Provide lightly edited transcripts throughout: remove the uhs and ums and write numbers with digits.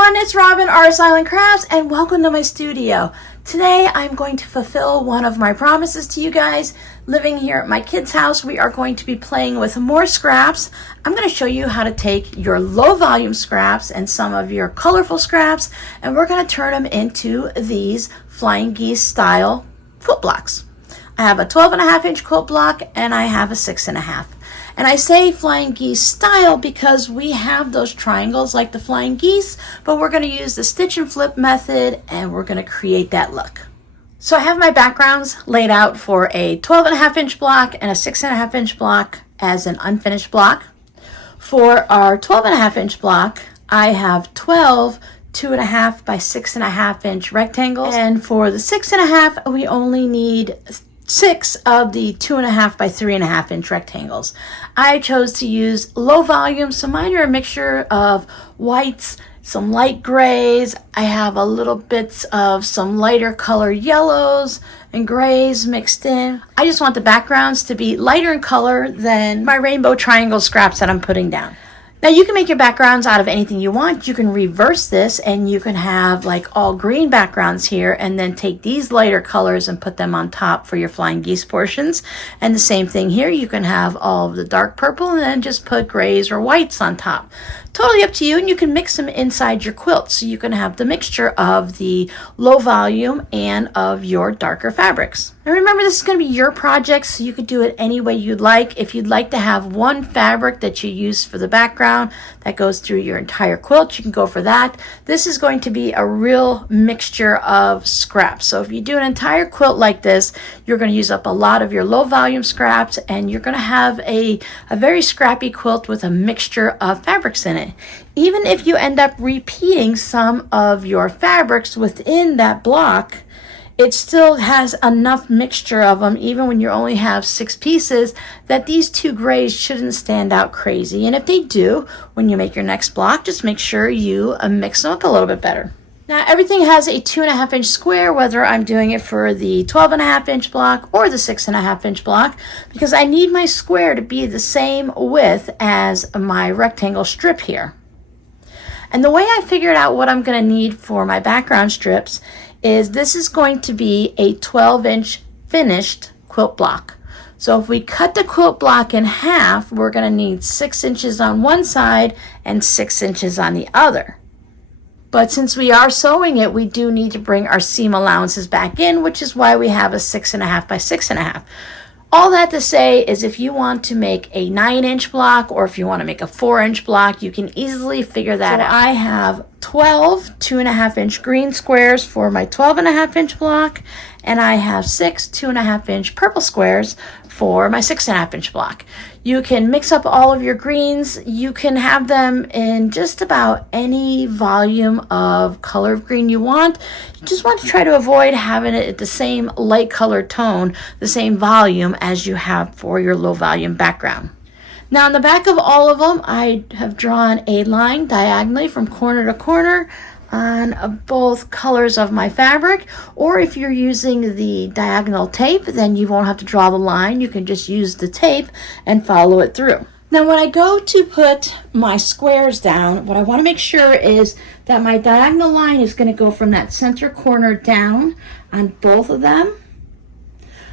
everyone, it's Robin, RsIslandCrafts, and welcome to my studio. Today I'm going to fulfill one of my promises to you guys. Living here at my kids' house, we are going to be playing with more scraps. I'm going to show you how to take your low volume scraps and some of your colorful scraps, and we're going to turn them into these flying geese style quilt blocks. I have a 12.5-inch quilt block and I have a 6.5. And I say flying geese style because we have those triangles like the flying geese, but we're going to use the stitch and flip method and we're going to create that look. So I have my backgrounds laid out for a 12.5-inch block and a 6.5-inch block as an unfinished block. For our 12.5-inch block, I have 12 2.5 by 6.5-inch rectangles, and for the 6.5 we only need 6 of the 2.5 by 3.5-inch rectangles. I chose to use low volume, so mine are a mixture of whites, some light grays. I have a little bits of some lighter color yellows and grays mixed in. I just want the backgrounds to be lighter in color than my rainbow triangle scraps that I'm putting down. Now you can make your backgrounds out of anything you want. You can reverse this and you can have like all green backgrounds here and then take these lighter colors and put them on top for your flying geese portions. And the same thing here, you can have all of the dark purple and then just put grays or whites on top. Totally up to you, and you can mix them inside your quilt so you can have the mixture of the low volume and of your darker fabrics. And remember, this is going to be your project, so you could do it any way you'd like. If you'd like to have one fabric that you use for the background that goes through your entire quilt, you can go for that. This is going to be a real mixture of scraps. So if you do an entire quilt like this, you're going to use up a lot of your low volume scraps, and you're going to have a very scrappy quilt with a mixture of fabrics in it. Even if you end up repeating some of your fabrics within that block, it still has enough mixture of them, even when you only have 6 pieces, that these 2 grays shouldn't stand out crazy. And if they do, when you make your next block, just make sure you mix them up a little bit better. Now everything has a 2.5-inch square, whether I'm doing it for the 12.5-inch block or the 6.5-inch block, because I need my square to be the same width as my rectangle strip here. And the way I figured out what I'm going to need for my background strips is this is going to be a 12-inch finished quilt block. So if we cut the quilt block in half, we're going to need 6 inches on one side and 6 inches on the other. But since we are sewing it, we do need to bring our seam allowances back in, which is why we have a 6.5 by 6.5. All that to say is if you want to make a 9-inch block or if you want to make a 4-inch block, you can easily figure that out. I have 12 2.5-inch green squares for my 12.5-inch block, and I have 6 2.5-inch purple squares for my 6.5-inch block. You can mix up all of your greens. You can have them in just about any volume of color of green you want. You just want to try to avoid having it at the same light color tone, the same volume as you have for your low volume background. Now on the back of all of them, I have drawn a line diagonally from corner to corner on both colors of my fabric, or if you're using the diagonal tape, then you won't have to draw the line. You can just use the tape and follow it through. Now when I go to put my squares down, what I want to make sure is that my diagonal line is going to go from that center corner down on both of them,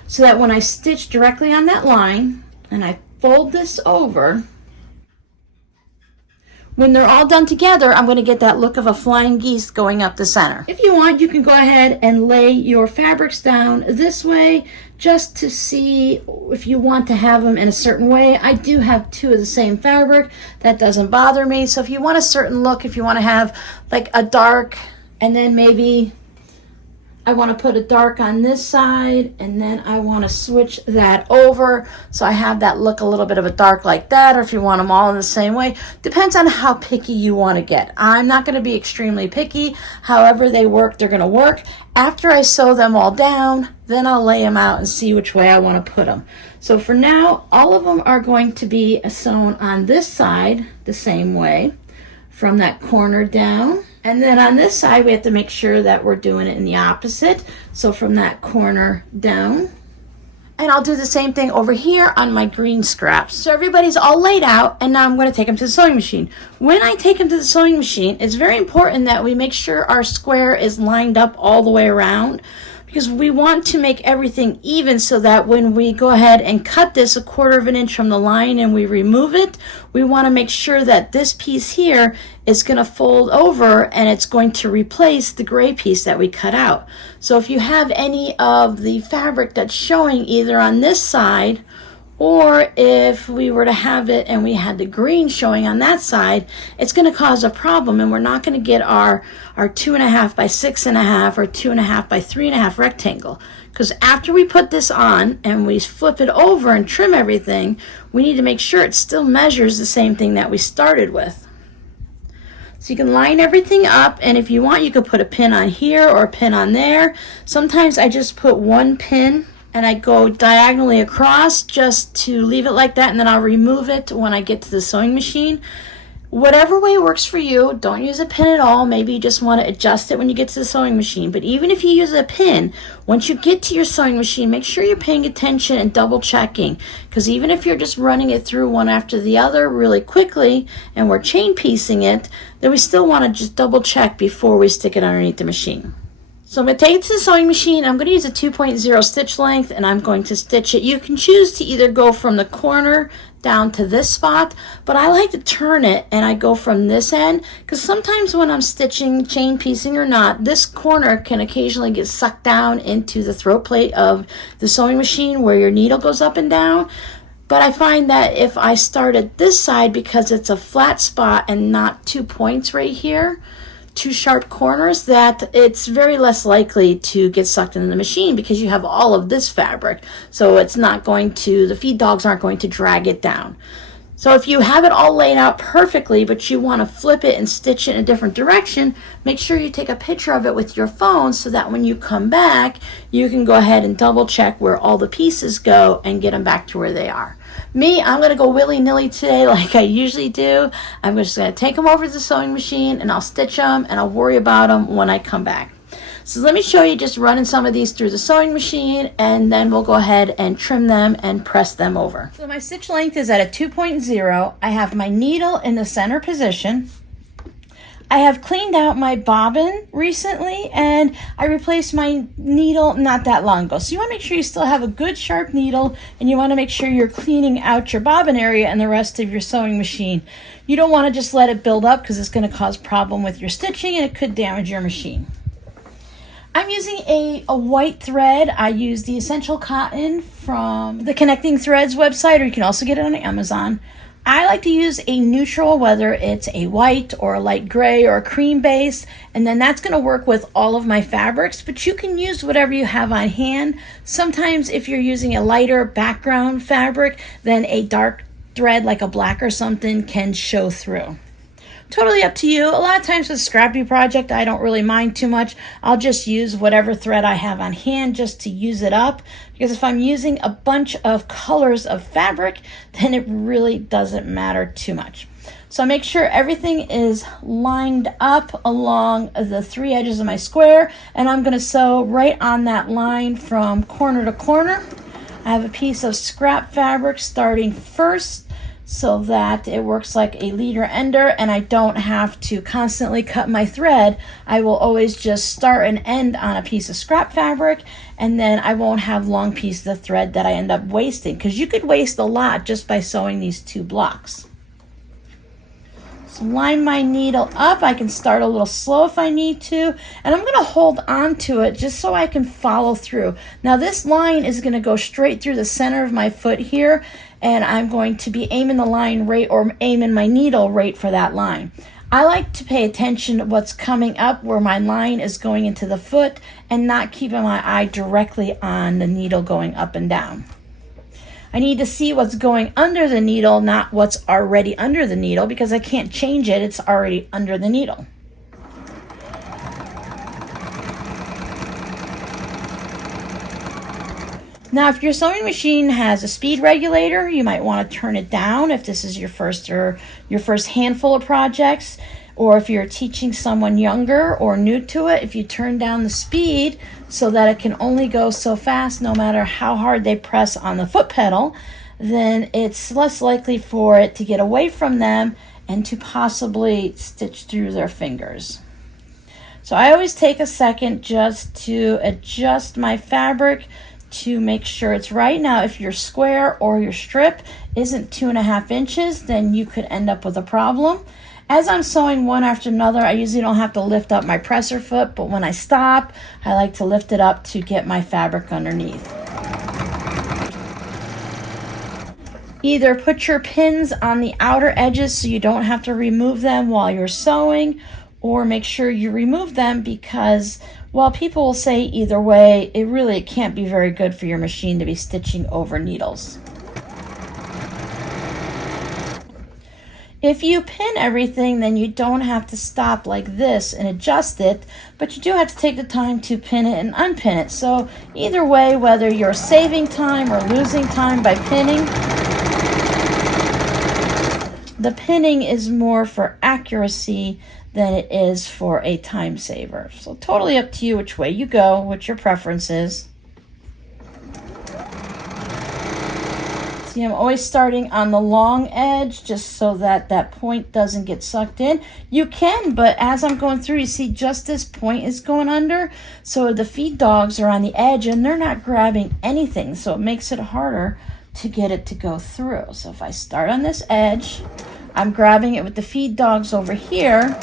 so that when I stitch directly on that line and I fold this over, when they're all done together, I'm going to get that look of a flying geese going up the center. If you want, you can go ahead and lay your fabrics down this way just to see if you want to have them in a certain way. I do have 2 of the same fabric. That doesn't bother me. So if you want a certain look, if you want to have like a dark, and then maybe I want to put a dark on this side, and then I want to switch that over so I have that look a little bit of a dark like that, or if you want them all in the same way. Depends on how picky you want to get. I'm not going to be extremely picky. However they work, they're going to work. After I sew them all down, then I'll lay them out and see which way I want to put them. So for now, all of them are going to be sewn on this side the same way, from that corner down. And then on this side, we have to make sure that we're doing it in the opposite. So from that corner down. And I'll do the same thing over here on my green scraps. So everybody's all laid out, and now I'm going to take them to the sewing machine. When I take them to the sewing machine, it's very important that we make sure our square is lined up all the way around, because we want to make everything even so that when we go ahead and cut this 1/4 of an inch from the line and we remove it, we want to make sure that this piece here is going to fold over and it's going to replace the gray piece that we cut out. So if you have any of the fabric that's showing either on this side, or if we were to have it and we had the green showing on that side, it's going to cause a problem, and we're not going to get our 2.5 by 6.5 or 2.5 by 3.5 rectangle. Because after we put this on and we flip it over and trim everything, we need to make sure it still measures the same thing that we started with. So you can line everything up, and if you want, you could put a pin on here or a pin on there. Sometimes I just put one pin and I go diagonally across just to leave it like that, and then I'll remove it when I get to the sewing machine. Whatever way works for you, don't use a pin at all. Maybe you just want to adjust it when you get to the sewing machine. But even if you use a pin, once you get to your sewing machine, make sure you're paying attention and double checking. Because even if you're just running it through one after the other really quickly and we're chain piecing it, then we still want to just double check before we stick it underneath the machine. So I'm going to take it to the sewing machine. I'm going to use a 2.0 stitch length, and I'm going to stitch it. You can choose to either go from the corner down to this spot, but I like to turn it and I go from this end, because sometimes when I'm stitching, chain piecing or not, this corner can occasionally get sucked down into the throat plate of the sewing machine where your needle goes up and down. But I find that if I start at this side, because it's a flat spot and not 2 points right here, 2 sharp corners, that it's very less likely to get sucked into the machine because you have all of this fabric. So it's not going to, the feed dogs aren't going to drag it down. So if you have it all laid out perfectly, but you want to flip it and stitch it in a different direction, make sure you take a picture of it with your phone so that when you come back, you can go ahead and double check where all the pieces go and get them back to where they are. Me, I'm going to go willy-nilly today like I usually do. I'm just going to take them over to the sewing machine and I'll stitch them and I'll worry about them when I come back. So let me show you just running some of these through the sewing machine, and then we'll go ahead and trim them and press them over. So my stitch length is at a 2.0. I have my needle in the center position. I have cleaned out my bobbin recently, and I replaced my needle not that long ago. So you want to make sure you still have a good sharp needle, and you want to make sure you're cleaning out your bobbin area and the rest of your sewing machine. You don't want to just let it build up because it's going to cause problem with your stitching and it could damage your machine. I'm using a white thread. I use the Essential Cotton from the Connecting Threads website, or you can also get it on Amazon. I like to use a neutral, whether it's a white or a light gray or a cream base, and then that's going to work with all of my fabrics, but you can use whatever you have on hand. Sometimes if you're using a lighter background fabric, then a dark thread like a black or something can show through. Totally up to you. A lot of times with Scrappy project, I don't really mind too much. I'll just use whatever thread I have on hand just to use it up. Because if I'm using a bunch of colors of fabric, then it really doesn't matter too much. So make sure everything is lined up along the 3 edges of my square. And I'm going to sew right on that line from corner to corner. I have a piece of scrap fabric starting first, so that it works like a leader ender and I don't have to constantly cut my thread. I will always just start and end on a piece of scrap fabric, and then I won't have long pieces of thread that I end up wasting, because you could waste a lot just by sewing these 2 blocks. So line my needle up. I can start a little slow if I need to, and I'm going to hold on to it just so I can follow through. Now this line is going to go straight through the center of my foot here, and I'm going to be aiming the line right, or aiming my needle right for that line. I like to pay attention to what's coming up where my line is going into the foot and not keeping my eye directly on the needle going up and down. I need to see what's going under the needle, not what's already under the needle, because I can't change it. It's already under the needle. Now, if your sewing machine has a speed regulator, you might want to turn it down if this is your first handful of projects. Or if you're teaching someone younger or new to it, if you turn down the speed so that it can only go so fast no matter how hard they press on the foot pedal, then it's less likely for it to get away from them and to possibly stitch through their fingers. So I always take a second just to adjust my fabric to make sure it's right. Now, if your square or your strip isn't 2.5 inches, then you could end up with a problem. As I'm sewing one after another, I usually don't have to lift up my presser foot, but when I stop, I like to lift it up to get my fabric underneath. Either put your pins on the outer edges so you don't have to remove them while you're sewing, or make sure you remove them, because while people will say either way, it can't be very good for your machine to be stitching over needles. If you pin everything, then you don't have to stop like this and adjust it, but you do have to take the time to pin it and unpin it. So either way, whether you're saving time or losing time by pinning, the pinning is more for accuracy than it is for a time saver. So totally up to you which way you go, what your preference is. See, I'm always starting on the long edge just so that that point doesn't get sucked in. You can, but as I'm going through, you see just this point is going under. So the feed dogs are on the edge and they're not grabbing anything. So it makes it harder to get it to go through. So if I start on this edge, I'm grabbing it with the feed dogs over here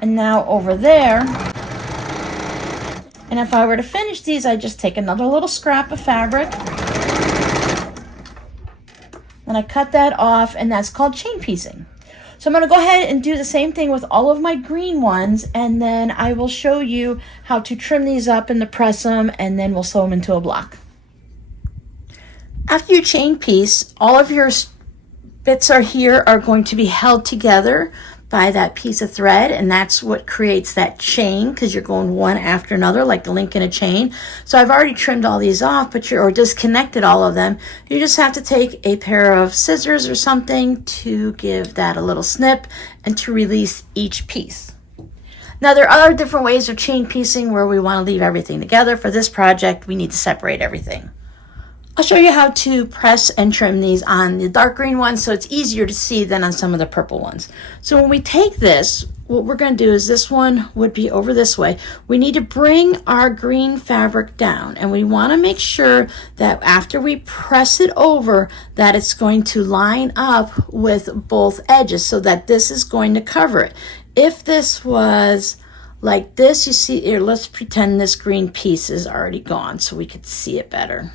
and now over there. And if I were to finish these, I just take another little scrap of fabric and I cut that off, and that's called chain piecing. So I'm going to go ahead and do the same thing with all of my green ones, and then I will show you how to trim these up and to press them, and then we'll sew them into a block. After you chain piece, all of your bits are going to be held together by that piece of thread, and that's what creates that chain, because you're going one after another like the link in a chain. So I've already trimmed all these off, or disconnected all of them. You just have to take a pair of scissors or something to give that a little snip and to release each piece. Now there are other different ways of chain piecing where we want to leave everything together. For this project, we need to separate everything. I'll show you how to press and trim these on the dark green ones so it's easier to see than on some of the purple ones. So when we take this, what we're going to do is this one would be over this way. We need to bring our green fabric down, and we want to make sure that after we press it over that it's going to line up with both edges so that this is going to cover it. If this was like this, you see here, let's pretend this green piece is already gone so we could see it better.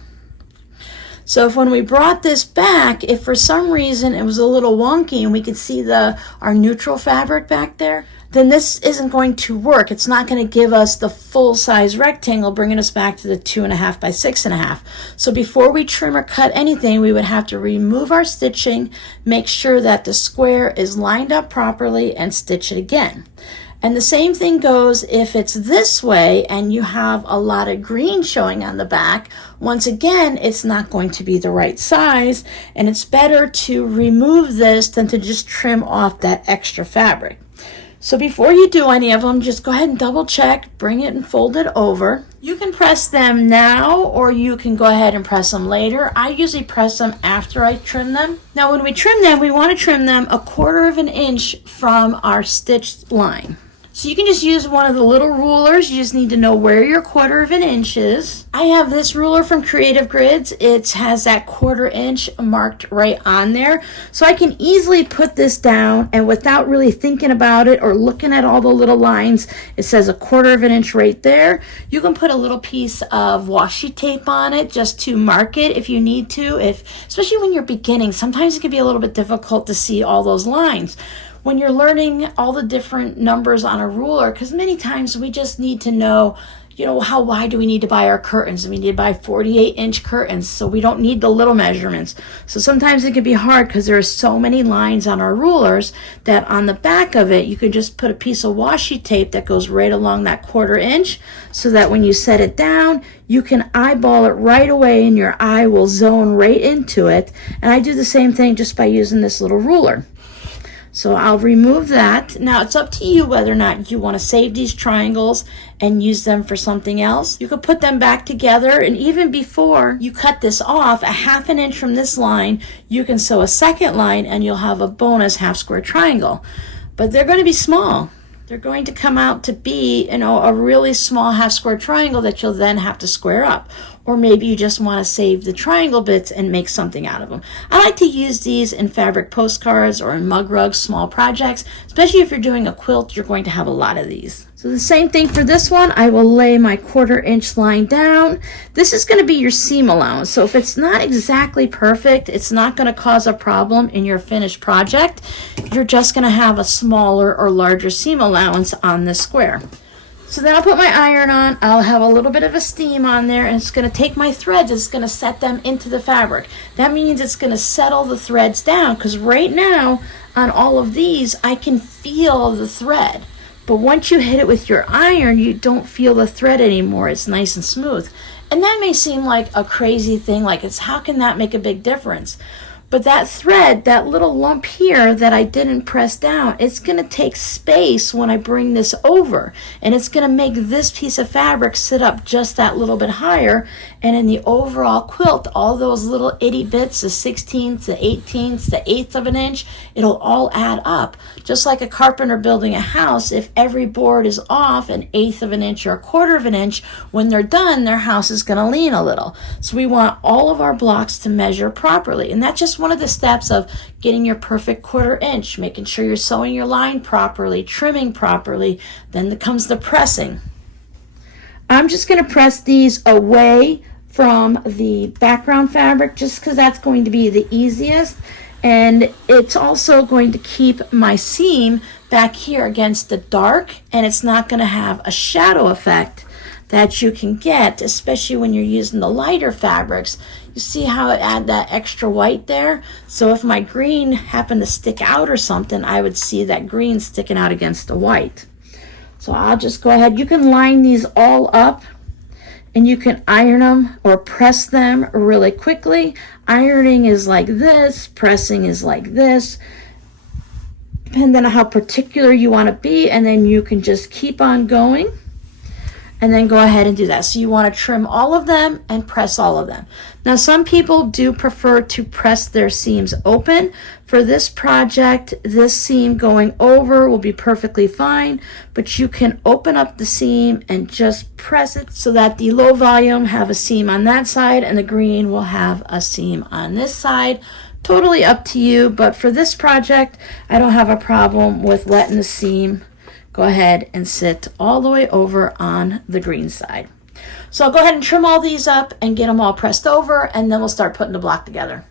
So if when we brought this back, if for some reason it was a little wonky and we could see our neutral fabric back there, then this isn't going to work. It's not going to give us the full size rectangle, bringing us back to the 2.5 by 6.5. So before we trim or cut anything, we would have to remove our stitching, make sure that the square is lined up properly, and stitch it again. And the same thing goes if it's this way and you have a lot of green showing on the back. Once again, it's not going to be the right size, and it's better to remove this than to just trim off that extra fabric. So before you do any of them, just go ahead and double check, bring it and fold it over. You can press them now, or you can go ahead and press them later. I usually press them after I trim them. Now when we trim them, we want to trim them 1/4 inch from our stitched line. So you can just use one of the little rulers. You just need to know where your 1/4 inch is. I have this ruler from Creative Grids. It has that 1/4 inch marked right on there. So I can easily put this down, and without really thinking about it or looking at all the little lines, it says 1/4 inch right there. You can put a little piece of washi tape on it just to mark it if you need to. Especially when you're beginning, sometimes it can be a little bit difficult to see all those lines when you're learning all the different numbers on a ruler, because many times we just need to know, how wide do we need to buy our curtains? We need to buy 48-inch curtains, so we don't need the little measurements. So sometimes it can be hard because there are so many lines on our rulers that on the back of it, you can just put a piece of washi tape that goes right along that 1/4 inch so that when you set it down, you can eyeball it right away and your eye will zone right into it. And I do the same thing just by using this little ruler. So I'll remove that. Now it's up to you whether or not you want to save these triangles and use them for something else. You could put them back together, and even before you cut this off, a 1/2 inch from this line, you can sew a second line and you'll have a bonus half square triangle. But they're going to be small. They're going to come out to be, a really small half square triangle that you'll then have to square up. Or maybe you just want to save the triangle bits and make something out of them. I like to use these in fabric postcards or in mug rugs, small projects. Especially if you're doing a quilt, you're going to have a lot of these. So the same thing for this one. I will lay my 1/4 inch line down. This is going to be your seam allowance. So if it's not exactly perfect, it's not going to cause a problem in your finished project. You're just going to have a smaller or larger seam allowance on this square. So then I'll put my iron on, I'll have a little bit of a steam on there, and it's going to take my threads, it's going to set them into the fabric. That means it's going to settle the threads down, because right now on all of these I can feel the thread. But once you hit it with your iron, you don't feel the thread anymore. It's nice and smooth. And that may seem like a crazy thing, like how can that make a big difference? But that thread, that little lump here that I didn't press down, it's going to take space when I bring this over. And it's going to make this piece of fabric sit up just that little bit higher. And in the overall quilt, all those little itty bits, the 16ths, the 18ths, the 1/8 of an inch, it'll all add up. Just like a carpenter building a house, if every board is off an 1/8 of an inch or a 1/4 of an inch, when they're done, their house is going to lean a little. So we want all of our blocks to measure properly. And that's just one of the steps of getting your perfect 1/4 inch, making sure you're sewing your line properly, trimming properly. Then comes the pressing. I'm just going to press these away from the background fabric just because that's going to be the easiest. And it's also going to keep my seam back here against the dark, and it's not going to have a shadow effect that you can get, especially when you're using the lighter fabrics. You see how it add that extra white there? So if my green happened to stick out or something, I would see that green sticking out against the white. So I'll just go ahead. You can line these all up, and you can iron them or press them really quickly. Ironing is like this, pressing is like this, depending on how particular you want to be, and then you can just keep on going and then go ahead and do that. So you want to trim all of them and press all of them. Now some people do prefer to press their seams open. For this project, this seam going over will be perfectly fine, but you can open up the seam and just press it so that the low volume have a seam on that side and the green will have a seam on this side. Totally up to you, but for this project, I don't have a problem with letting the seam go ahead and sit all the way over on the green side. So I'll go ahead and trim all these up and get them all pressed over, and then we'll start putting the block together.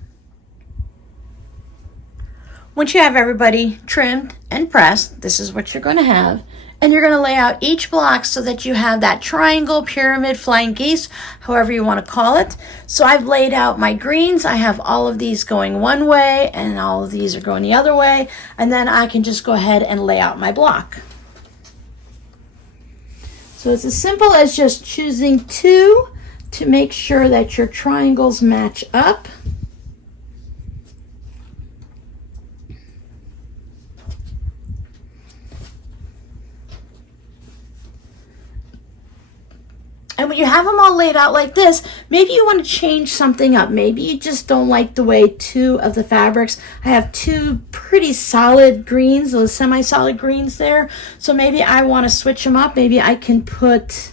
Once you have everybody trimmed and pressed, this is what you're going to have. And you're going to lay out each block so that you have that triangle, pyramid, flying geese, however you want to call it. So I've laid out my greens. I have all of these going one way and all of these are going the other way. And then I can just go ahead and lay out my block. So it's as simple as just choosing two to make sure that your triangles match up. And when you have them all laid out like this, maybe you want to change something up. Maybe you just don't like the way two of the fabrics. I have two pretty solid greens, those semi-solid greens there. So maybe I want to switch them up. Maybe I can put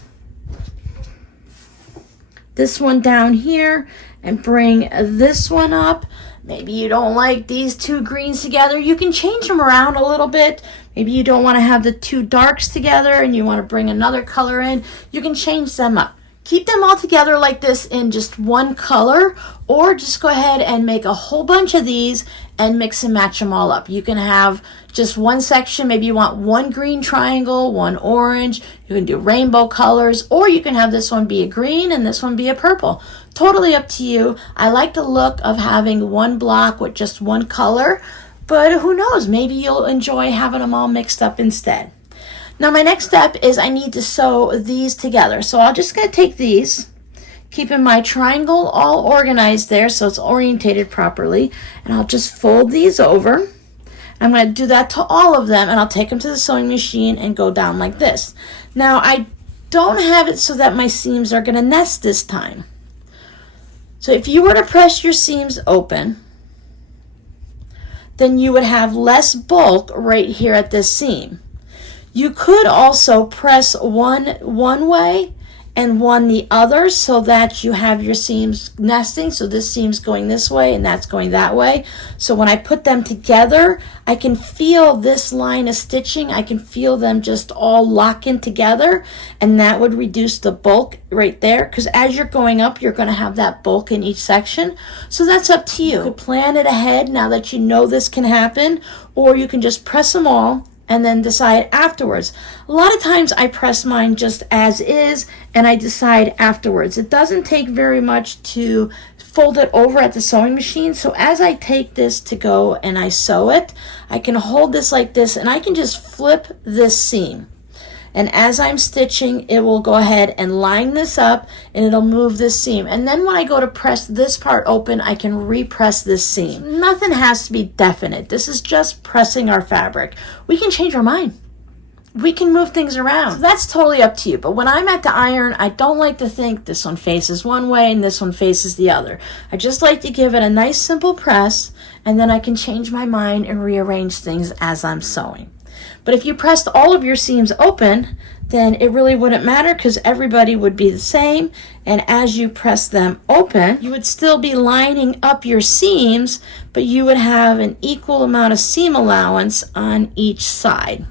this one down here and bring this one up. Maybe you don't like these two greens together. You can change them around a little bit. Maybe you don't want to have the two darks together and you want to bring another color in. You can change them up. Keep them all together like this in just one color, or just go ahead and make a whole bunch of these and mix and match them all up. You can have just one section. Maybe you want one green triangle, one orange. You can do rainbow colors, or you can have this one be a green and this one be a purple. Totally up to you. I like the look of having one block with just one color, but who knows, maybe you'll enjoy having them all mixed up instead. Now my next step is I need to sew these together. So I'm just going to take these, keeping my triangle all organized there so it's orientated properly, and I'll just fold these over. I'm going to do that to all of them, and I'll take them to the sewing machine and go down like this. Now, I don't have it so that my seams are going to nest this time. So if you were to press your seams open, then you would have less bulk right here at this seam. You could also press one way and one the other so that you have your seams nesting. So this seam's going this way and that's going that way. So when I put them together, I can feel this line of stitching. I can feel them just all lock in together, and that would reduce the bulk right there, because as you're going up, you're going to have that bulk in each section. So that's up to you. You could plan it ahead now that you know this can happen, or you can just press them all and then decide afterwards. A lot of times I press mine just as is and I decide afterwards. It doesn't take very much to fold it over at the sewing machine. So as I take this to go and I sew it, I can hold this like this and I can just flip this seam. And as I'm stitching, it will go ahead and line this up and it'll move this seam. And then when I go to press this part open, I can repress this seam. Nothing has to be definite. This is just pressing our fabric. We can change our mind. We can move things around. So that's totally up to you. But when I'm at the iron, I don't like to think this one faces one way and this one faces the other. I just like to give it a nice simple press, and then I can change my mind and rearrange things as I'm sewing. But if you pressed all of your seams open, then it really wouldn't matter because everybody would be the same. And as you press them open, you would still be lining up your seams, but you would have an equal amount of seam allowance on each side.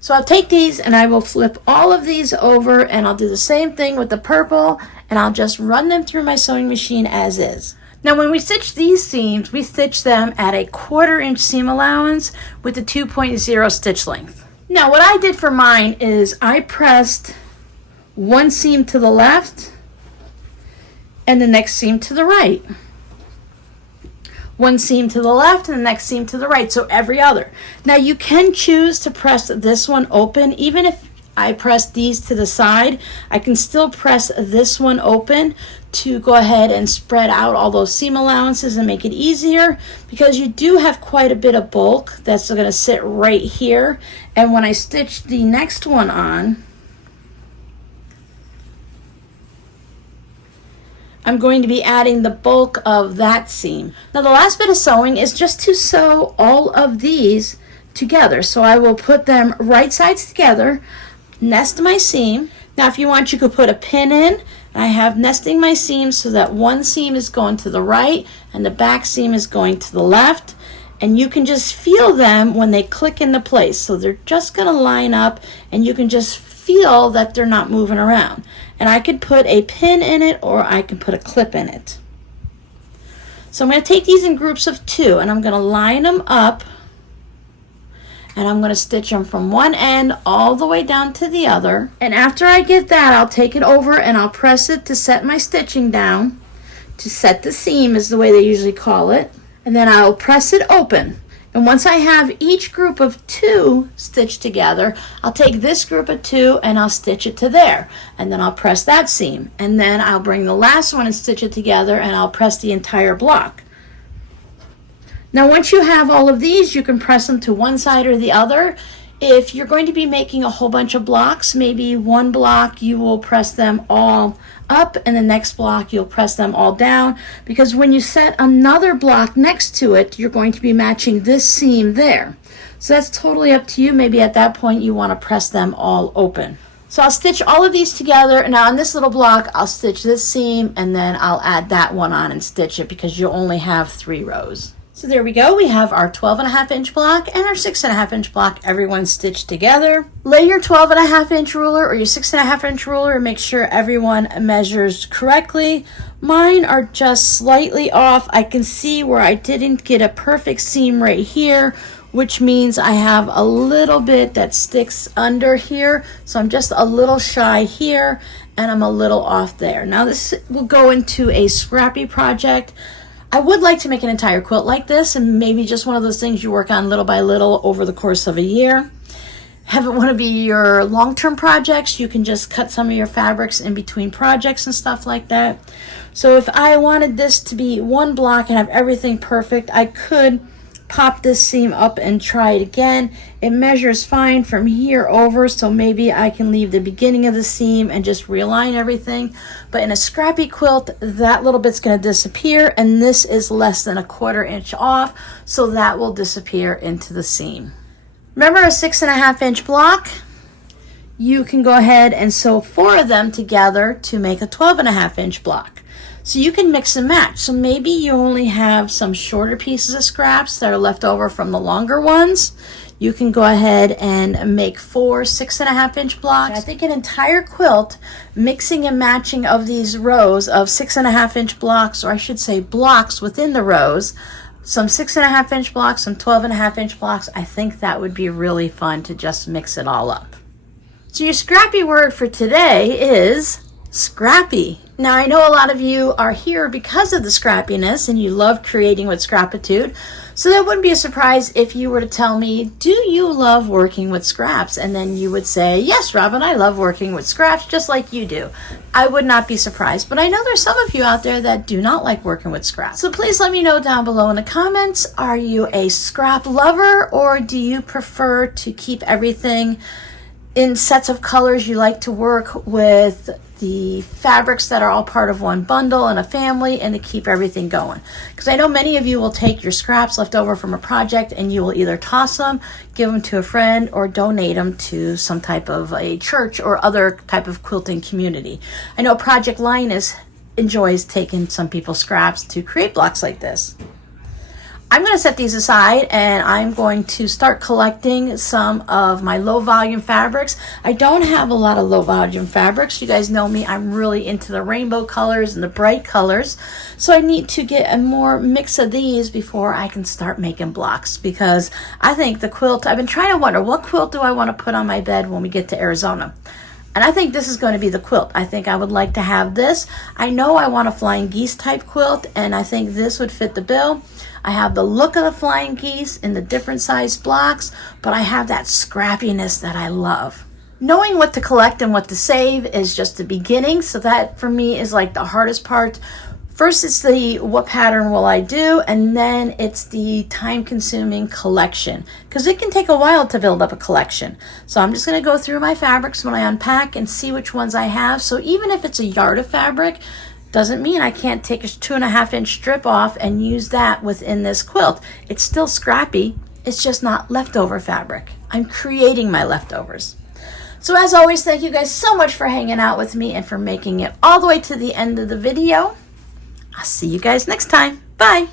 So I'll take these and I will flip all of these over, and I'll do the same thing with the purple, and I'll just run them through my sewing machine as is. Now when we stitch these seams, we stitch them at a 1/4 inch seam allowance with the 2.0 stitch length. Now what I did for mine is I pressed one seam to the left and the next seam to the right. One seam to the left and the next seam to the right, so every other. Now you can choose to press this one open. Even if I press these to the side, I can still press this one open to go ahead and spread out all those seam allowances and make it easier, because you do have quite a bit of bulk that's going to sit right here. And when I stitch the next one on, I'm going to be adding the bulk of that seam. Now the last bit of sewing is just to sew all of these together. So I will put them right sides together, nest my seam. Now if you want, you could put a pin in. I have nesting my seams so that one seam is going to the right and the back seam is going to the left. And you can just feel them when they click into place. So they're just going to line up, and you can just feel that they're not moving around. And I could put a pin in it, or I can put a clip in it. So I'm going to take these in groups of 2, and I'm going to line them up, and I'm going to stitch them from one end all the way down to the other. And after I get that, I'll take it over and I'll press it to set my stitching down, to set the seam is the way they usually call it. And then I'll press it open. And once I have each group of 2 stitched together, I'll take this group of 2 and I'll stitch it to there. And then I'll press that seam. And then I'll bring the last one and stitch it together, and I'll press the entire block. Now once you have all of these, you can press them to one side or the other. If you're going to be making a whole bunch of blocks, maybe one block you will press them all up and the next block you'll press them all down, because when you set another block next to it, you're going to be matching this seam there. So that's totally up to you. Maybe at that point you want to press them all open. So I'll stitch all of these together. Now on this little block, I'll stitch this seam and then I'll add that one on and stitch it, because you only have 3 rows. So there we go. We have our 12.5 inch block and our 6.5 inch block, everyone stitched together. Lay your 12.5 inch ruler or your 6.5 inch ruler and make sure everyone measures correctly. Mine are just slightly off. I can see where I didn't get a perfect seam right here, which means I have a little bit that sticks under here. So I'm just a little shy here and I'm a little off there. Now this will go into a Scrappy project. I would like to make an entire quilt like this, and maybe just one of those things you work on little by little over the course of a year. have it want to be your long-term projects, you can just cut some of your fabrics in between projects and stuff like that. So if I wanted this to be one block and have everything perfect, I could pop this seam up and try it again. It measures fine from here over, so maybe I can leave the beginning of the seam and just realign everything. But in a Scrappy quilt, that little bit's going to disappear, and this is less than 1/4 inch off, so that will disappear into the seam. Remember a 6.5 inch block? You can go ahead and sew 4 of them together to make a 12.5 inch block. So you can mix and match. So maybe you only have some shorter pieces of scraps that are left over from the longer ones. You can go ahead and make 4 6.5 inch blocks. I think an entire quilt, mixing and matching of these rows of 6.5 inch blocks, or I should say blocks within the rows, some 6.5 inch blocks, some 12.5 inch blocks. I think that would be really fun to just mix it all up. So your scrappy word for today is scrappy. Now I know a lot of you are here because of the scrappiness and you love creating with Scrapitude. So that wouldn't be a surprise if you were to tell me, do you love working with scraps? And then you would say, yes, Robin, I love working with scraps just like you do. I would not be surprised, but I know there's some of you out there that do not like working with scraps. So please let me know down below in the comments, are you a scrap lover or do you prefer to keep everything in sets of colors? You like to work with the fabrics that are all part of one bundle and a family and to keep everything going. Because I know many of you will take your scraps left over from a project and you will either toss them, give them to a friend, or donate them to some type of a church or other type of quilting community. I know Project Linus enjoys taking some people's scraps to create blocks like this. I'm going to set these aside and I'm going to start collecting some of my low volume fabrics. I don't have a lot of low volume fabrics. You guys know me, I'm really into the rainbow colors and the bright colors. So I need to get a more mix of these before I can start making blocks, because I think the quilt, I've been trying to wonder, what quilt do I want to put on my bed when we get to Arizona? And I think this is going to be the quilt. I think I would like to have this. I know I want a flying geese type quilt, and I think this would fit the bill. I have the look of the flying geese in the different size blocks, but I have that scrappiness that I love. Knowing what to collect and what to save is just the beginning, so that for me is like the hardest part. First it's the what pattern will I do, and then it's the time-consuming collection, because it can take a while to build up a collection. So I'm just going to go through my fabrics when I unpack and see which ones I have. So even if it's a yard of fabric, doesn't mean I can't take a 2.5 inch strip off and use that within this quilt. It's still scrappy, it's just not leftover fabric. I'm creating my leftovers. So as always, thank you guys so much for hanging out with me and for making it all the way to the end of the video. I'll see you guys next time. Bye.